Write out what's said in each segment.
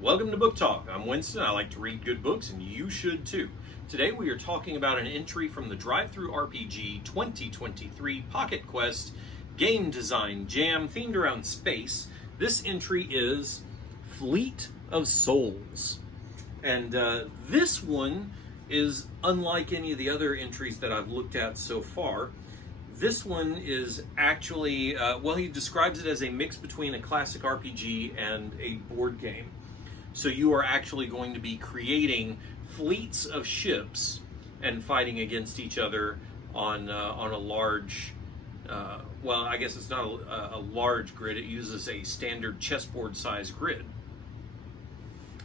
Welcome to Book Talk. I'm Winston. I like to read good books, and you should too. Today we are talking about an entry from the DriveThru RPG 2023 Pocket Quest game design jam themed around space. This entry is Fleet of Souls. And this one is unlike any of the other entries that I've looked at so far. This one is actually, he describes it as a mix between a classic RPG and a board game. So you are actually going to be creating fleets of ships and fighting against each other on a large, I guess it's not a large grid. It uses a standard chessboard size grid.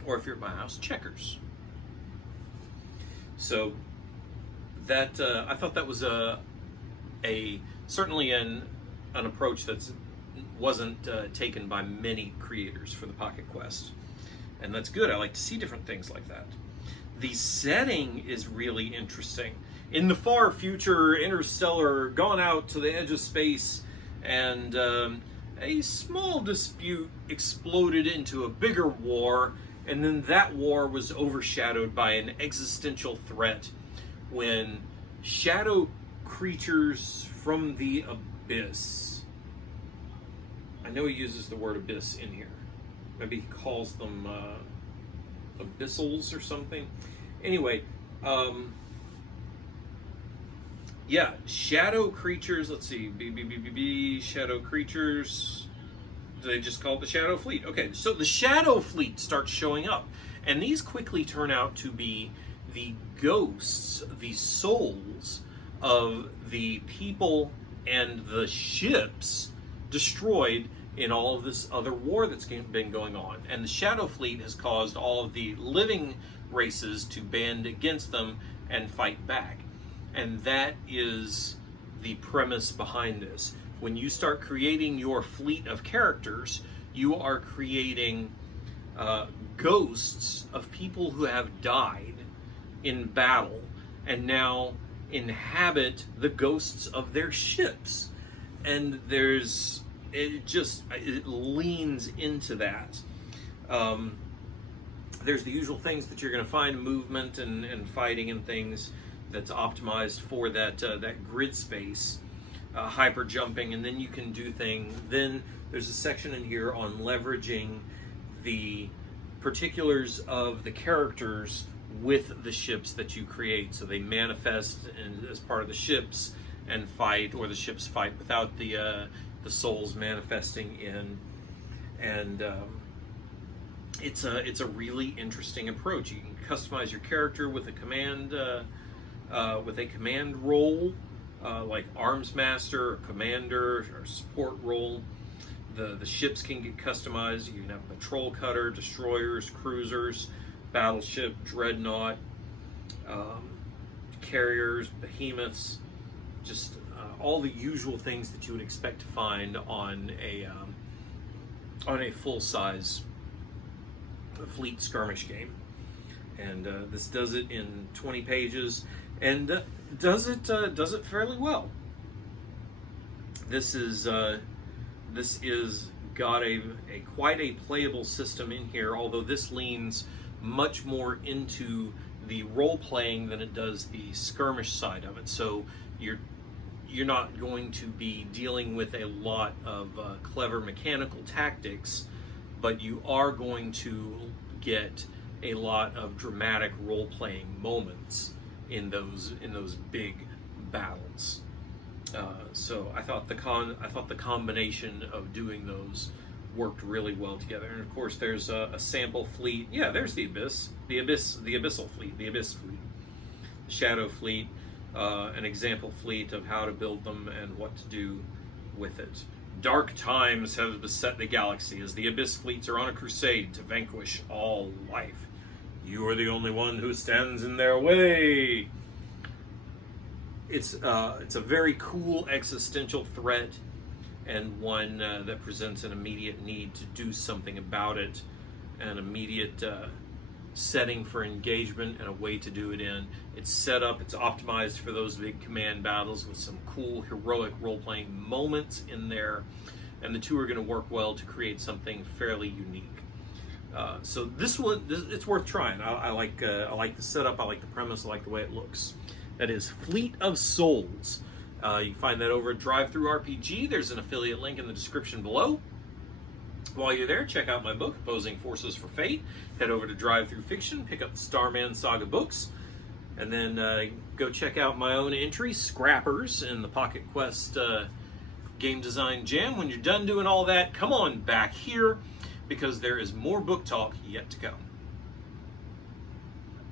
Or if you're at my house, checkers. So that I thought that was certainly an approach that wasn't taken by many creators for the Pocket Quest. And that's good. I like to see different things like that. The setting is really interesting. In the far future, interstellar, gone out to the edge of space, and a small dispute exploded into a bigger war, and then that war was overshadowed by an existential threat when shadow creatures from the abyss. I know he uses the word abyss in here. Maybe he calls them abyssals or something. Anyway, shadow creatures. Let's see, shadow creatures. They just call it the Shadow Fleet. Okay, so the Shadow Fleet starts showing up, and these quickly turn out to be the ghosts, the souls of the people and the ships destroyed in all of this other war that's been going on. And the Shadow Fleet has caused all of the living races to band against them and fight back. And that is the premise behind this. When you start creating your fleet of characters, you are creating ghosts of people who have died in battle and now inhabit the ghosts of their ships. And it leans into that. There's the usual things that you're going to find, movement and fighting and things that's optimized for that grid space, hyper jumping, and then you can do things. Then there's a section in here on leveraging the particulars of the characters with the ships that you create. So they manifest as part of the ships and fight, or the ships fight without the souls manifesting in, and it's a really interesting approach. You can customize your character with a command role, like arms master or commander or support role. The ships can get customized. You can have a patrol cutter, destroyers, cruisers, battleship, dreadnought, carriers, behemoths, just all the usual things that you would expect to find on a full-size fleet skirmish game. And this does it in 20 pages, and does it fairly well. This is got a quite a playable system in here, although this leans much more into the role playing than it does the skirmish side of it. So you're not going to be dealing with a lot of clever mechanical tactics, but you are going to get a lot of dramatic role-playing moments in those big battles. So I thought the combination of doing those worked really well together. And of course, there's a sample fleet. Yeah, there's the Abyssal Fleet, the Abyss Fleet, the Shadow Fleet. An example fleet of how to build them and what to do with it. Dark times have beset the galaxy as the Abyss fleets are on a crusade to vanquish all life. You are the only one who stands in their way. It's a very cool existential threat, and one that presents an immediate need to do something about it, an immediate setting for engagement and a way to do it in. It's set up, it's optimized for those big command battles with some cool heroic role-playing moments in there, and the two are going to work well to create something fairly unique. So this one, it's worth trying. I like the setup. I like the premise. I like the way it looks. That is Fleet of Souls. You can find that over at DriveThru RPG. There's an affiliate link in the description below. While you're there, check out my book, Opposing Forces for Fate. Head over to DriveThru Fiction, pick up the Starman Saga books, and then go check out my own entry, Scrappers, in the Pocket Quest Game Design Jam. When you're done doing all that, come on back here, because there is more book talk yet to come.